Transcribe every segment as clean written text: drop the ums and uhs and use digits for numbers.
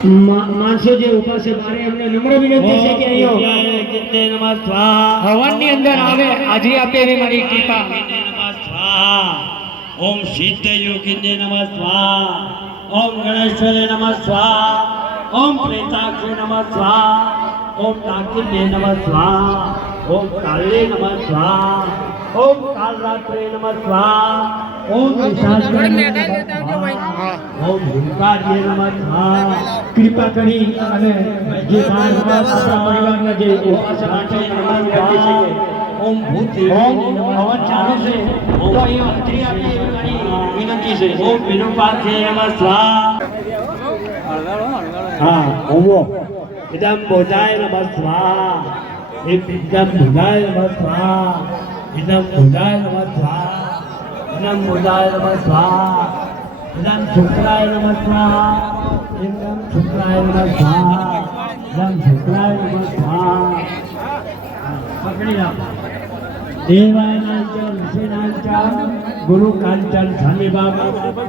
માણસો જે ઉભા છે મારે એમને નમ્ર વિનંતી છે કે અહીંયા કિન્ને નમઃ સ્વાહા હવનની અંદર આવે હાજરી આપે એવી મારી કૃપા. કિન્ને નમઃ સ્વાહા. ઓમ સિદ્ધયો કિન્ને નમઃ સ્વાહા. ઓમ ગણેશ્વરે નમઃ સ્વાહા. ઓમ પ્રેતાક્ષે નમઃ સ્વાહા. ઓમ નાગિને નમઃ સ્વાહા. ઓમ કાલે નમઃ સ્વાહા. ઓમ કાલરાત્રે નમઃ સ્વાહા. ઓમ વિશાખે નમઃ સ્વાહા. ઓમ હુંકાર્ય નમઃ સ્વાહા. કૃપા કરી અને જે પરિવારના જે ઓમ ભૂતિ ઓમ હવન ચાલુ છે તો અહીંયા હાજરી આપી એવી મારી વિનંતી છે. ઓમ વિરૂપાક્ષે નમઃ સ્વાહા. હા ઓમો ઇદમ બોધાય નમઃ સ્વાહા. ઇદમ બોધાય નમઃ સ્વાહા. ઇદમ બોધાય નમઃ સ્વાહા. ઇદમ બોધાય નમઃ સ્વાહા. ઇદમ શુક્રાય નમઃ સ્વાહા. ઇદમ શુક્રાય નમઃ સ્વાહા. ઇદમ શુક્રાય નમઃ સ્વાહા. પકડી રાખો. દેવાનાંચ ઋષિનાંચ ગુરુ કાંચન સ્વામી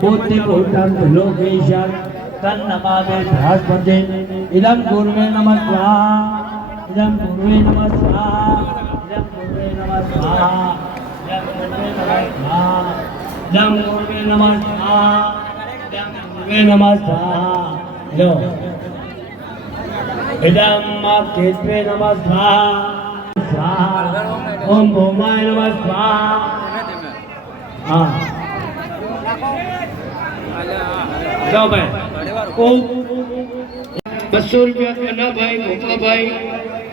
પોતે પોતાન લોકેશન તન્નમાદે બૃહસ્પતિ ઇદમ ગુરુવે નમઃ સ્વાહા. ઇદમ ગુરુવે નમઃ સ્વાહા. ઇદમ ગુરુવે નમઃ સ્વાહા. ઇદમ ગુરુવે નમઃ સ્વાહા. ઇદમ ગુરુવે નમઃ સ્વાહા. ઇદમ ગુરુવે નમઃ સ્વાહા. લો ઇદમ કેતવે નમઃ સ્વાહા. ઓમ ભૌમાય નમઃ સ્વાહા. હા જાઓ ભાઈ. ઓમ 200 રૂપિયા કનાભાઈ ગોપાભાઈ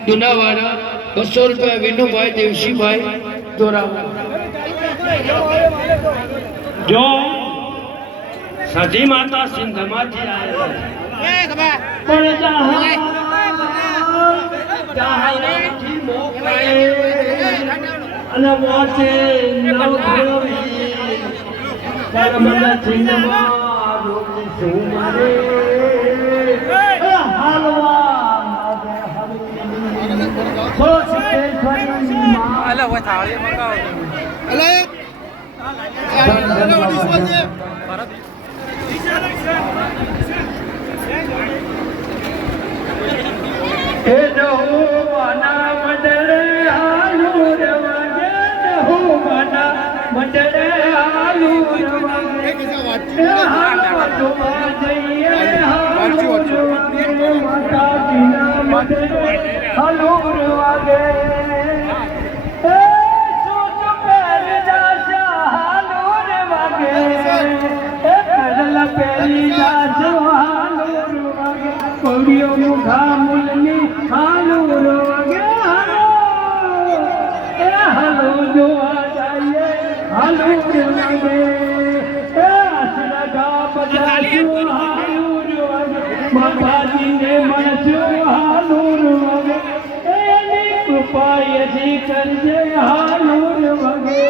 દુનાવાડા. 200 રૂપિયા વિનુભાઈ દેવશીભાઈ દોરાવા. જો સાધી માતા સિંધમાંથી આવ્યા અને મોચે નવગ્રવી પરમન ચિન્હમાં રોકી સુમરે હાલવા સોચતે ફરીમાં અલા વ થાળી મંગાવો અલા હે જો મના મંડળે હાલુ રવાગે હો મના મંડળે હાલુ રવાગે હાલવા જોવા જઈએ હાલુ રવાગે માતાજીના મંડળે હાલુ રવાગે એ સૂચ પહેર જાશા હાલુ રવાગે એ કરલા પહેરી જાશા હાલુ રવાગે કોડિયો મુખા મુલની હાલુ રવાગે એ હાલુ જોવા જઈએ હાલુ રવાગે એ આસરા ગા બજાશું હાલુ રવાગે માતાજીને મળશું હાલુ રવાગે એની કૃપા યજી કરજે હાલુ રવાગે.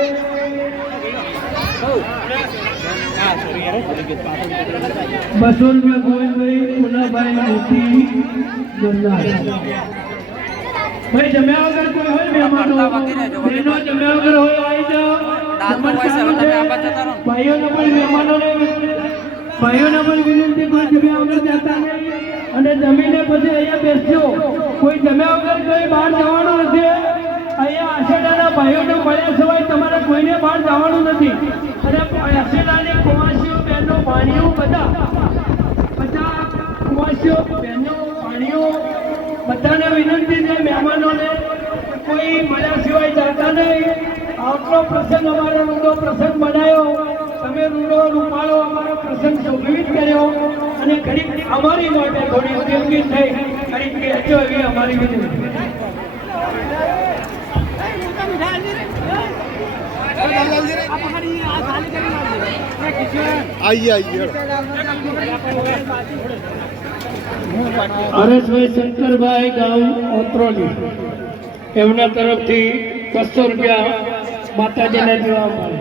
200 રૂપિયા ગોવિંદભાઈ પુનાભાઈ મોતી ભાઈ જમ્યા વગર કોઈ હોય મહેમાનો બહેનો જમ્યા વગર હોય આવી જાઓ. ભાઈઓને પણ વિનંતી કોઈ જમ્યા વગર જતા નહીં અને જમીને પછી અહીંયા બેસજો. કોઈ જમ્યા વગર કોઈ બહાર જવાનું નથી. અહીંયા આશેડાના ભાઈઓને મળ્યા સિવાય તમારે કોઈને બહાર જવાનું નથી. અને આશેડાની કુવાસીઓ બહેનો ભાણીઓ બધા કુવાસીઓ બહેનો ભાણીઓ બધાને વિનંતી છે મહેમાનોને કોઈ મળ્યા સિવાય જતા નહીં. આટલો પ્રસંગ અમારો રૂડો પ્રસંગ બનાવ્યો. તમે રૂડો રૂપાળો અમારો પ્રસંગ શોભિત કર્યો અને ઘડી અમારી માટે થોડી ઉપયોગી થઈ ઘડી કહેજો એવી અમારી વિનંતી. હરેશભાઈ શંકરભાઈ ગામ ઓત્રોલી એમના તરફથી 200 રૂપિયા માતાજીને દેવામાં આવે.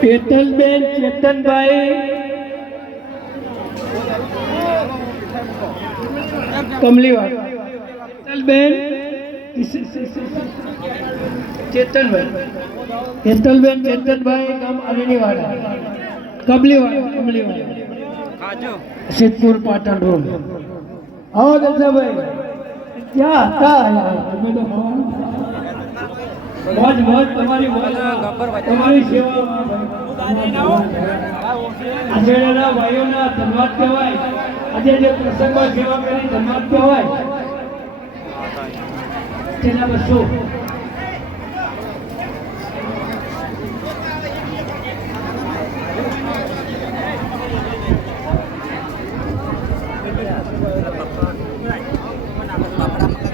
પેતલબેન ચેતનભાઈ કમલીવાડા. પેતલબેન ચેતનભાઈ ગામ અમીનીવાડા. કબલી સિદ્ધપુર પાટણ રોડ. આવો દર્શાભાઈ ક્યાં હતા તમે તો મોજ મોજ તમારી તમારી સેવામાં આશેડાના ભાઈઓના ધન્યવાદ કહેવાય. આજે જે પ્રસંગમાં સેવા કરી ધન્યવાદ કહેવાય. તેના બસો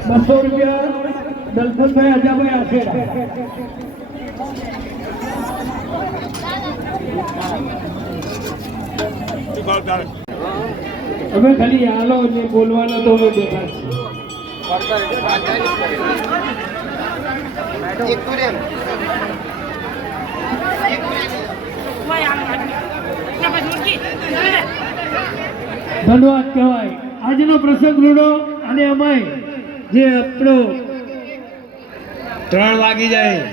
₹200 દલપતભાઈ અજાભાઈ આશેડા. હવે ખાલી હાલો જે બોલવાના તો અમે બેઠા છીએ. ધન્યવાદ કહેવાય. આજનો પ્રસંગ રૂડો અને અમાય જે આપણો 3 વાગી જાય.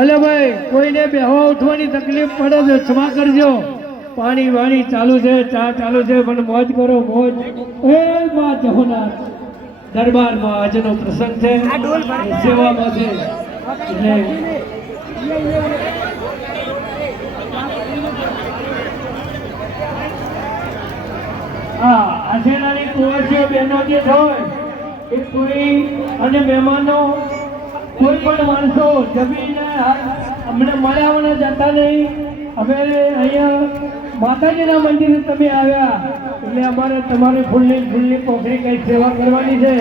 અલે ભાઈ કોઈને બેહવા ઉઠવાની તકલીફ પડે તો ક્ષમા કરજો. પાણી વાણી ચાલુ છે, ચા ચાલુ છે, પણ મોજ કરો મોજ. એ માં જહોનાથ દરબારમાં આજનો પ્રસંગ છે, સેવામાં છે. એટલે હા આશેડાની કુંવરીઓ બહેનો જે હોય એ કોઈ અને મહેમાનો કોઈ પણ માણસો જમીને અમને મળ્યા વગર જતા નહીં. અમે અહીંયા માતાજીના મંદિરે તમે આવ્યા એટલે અમારે તમારે ફૂલની પોખરી કંઈ સેવા કરવાની છે.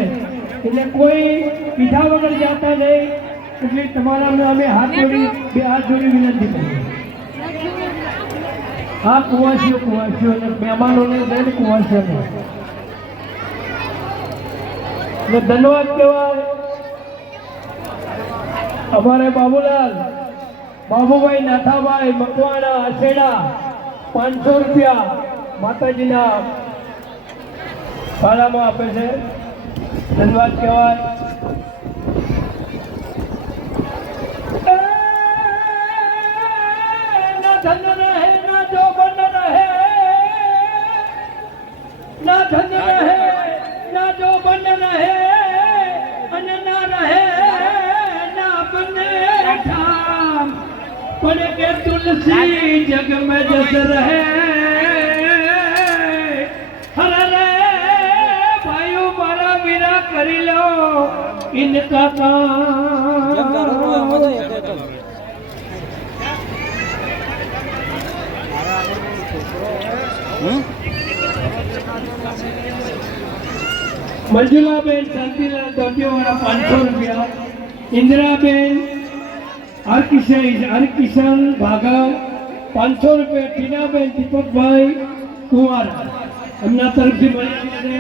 એટલે કોઈ પીઠા વગર જતા નહીં. એટલે તમારા અમે હાથ જોડી વિનંતી કરીએ. હા કુંવાસીઓ અને મહેમાનોને લઈને કુંવાસીઓને ધન્યવાદ કહેવાય. અમારે બાબુભાઈ નાથાભાઈ મકવાણા આશેડા ₹500 માતાજીના ભાડામાં આપે છે. ધન્યવાદ કહેવાય. ના ધન રહે ના જોબન રહે, ના ધન રહે ના જોબન રહે, અને ના રહે ના બને ઠામ, પણ કે તુલસી જગ में जस रहे. हरे रे भाइयों मारा वीरा करी लो इनका काम. મંજુલાબેન શાંતિલાલ દોટીવાળા ₹500. ઇન્દિરાબેન હરકિશન ભાગા ₹500. ટીનાબેન દીપકભાઈ કુંવારા એમના તરફથી મળ્યા છે.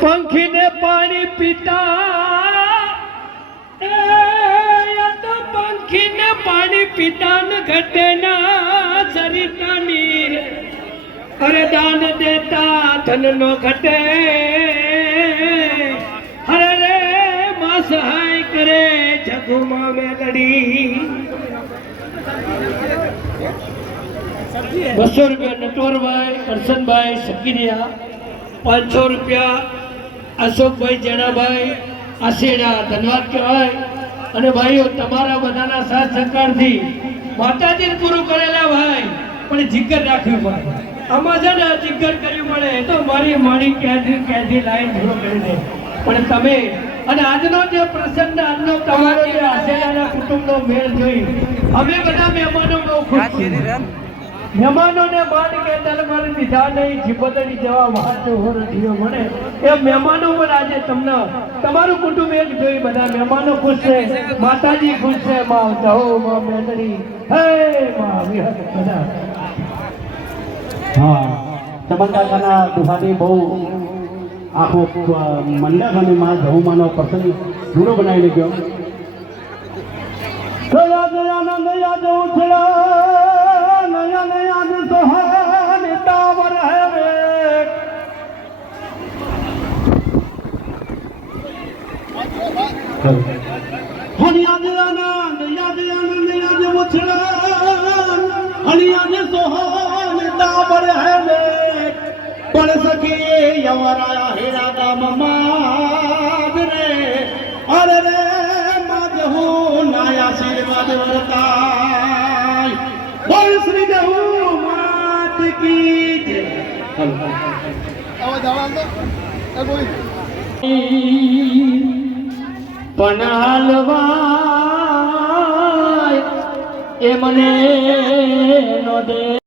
પંખીને પાણી પીતા પંખીને પાણી પીતા ન ઘટે ના શરીરના નીર. અરે દાન દેતા ધન નો ઘટે. અરે રે માં સહાય કરે જગુમાં મેલડી. ₹200 નટવરભાઈ કરશનભાઈ સકીરિયા. ₹500 અશોકભાઈ જેણાભાઈ આશેડા. ધન્યવાદ કહેવાય. અને ભાઈઓ તમારા બધાના સાથ સહકારથી માતાજી પૂરું કરેલા ભાઈ, પણ જીગર રાખવી પડે. આમાં છે ને જીગર કરવી પડે તો મારી ક્યાંથી લાઈન પૂરો કરી દે. પણ તમે અને આજનો જે પ્રસંગ આજનો તમારો જે આશેડાના કુટુંબનો મેળ જોઈ અમે બધા મહેમાનો બહુ ખુશ છીએ. મહેમાનોને બાદ કે તલવાર દીધા નહીં જીબદડી જવા વાંચો હોરો જીવો મળે એ મહેમાનો પણ આજે તમને તમારું કુટુંબ એક જોઈ બધા મહેમાનો ખુશ છે, માતાજી ખુશ છે. માં જહો માં મેલડી હે માં વિહત બધા. હા ચમનકાકાના દુહાની બહુ આખો મંડપ અને માં જહુમાનો પ્રસંગ જુદો બનાવી ગયો. કયા દયાના નયા જવું છે નયા નયા ને સોહાની ટાવર હે રે યાદ આનંદ યાદ મુછડા યાદ સોહાન તાબર હે મે પણ સખી યવરાયા હેરા ગામ માદ રે અરે રે માદ હું નાયા આશીર્વાદ વર્તાય બોલ શ્રી દેહુ માત કી જય પણ હાલવાય એ મને નો દે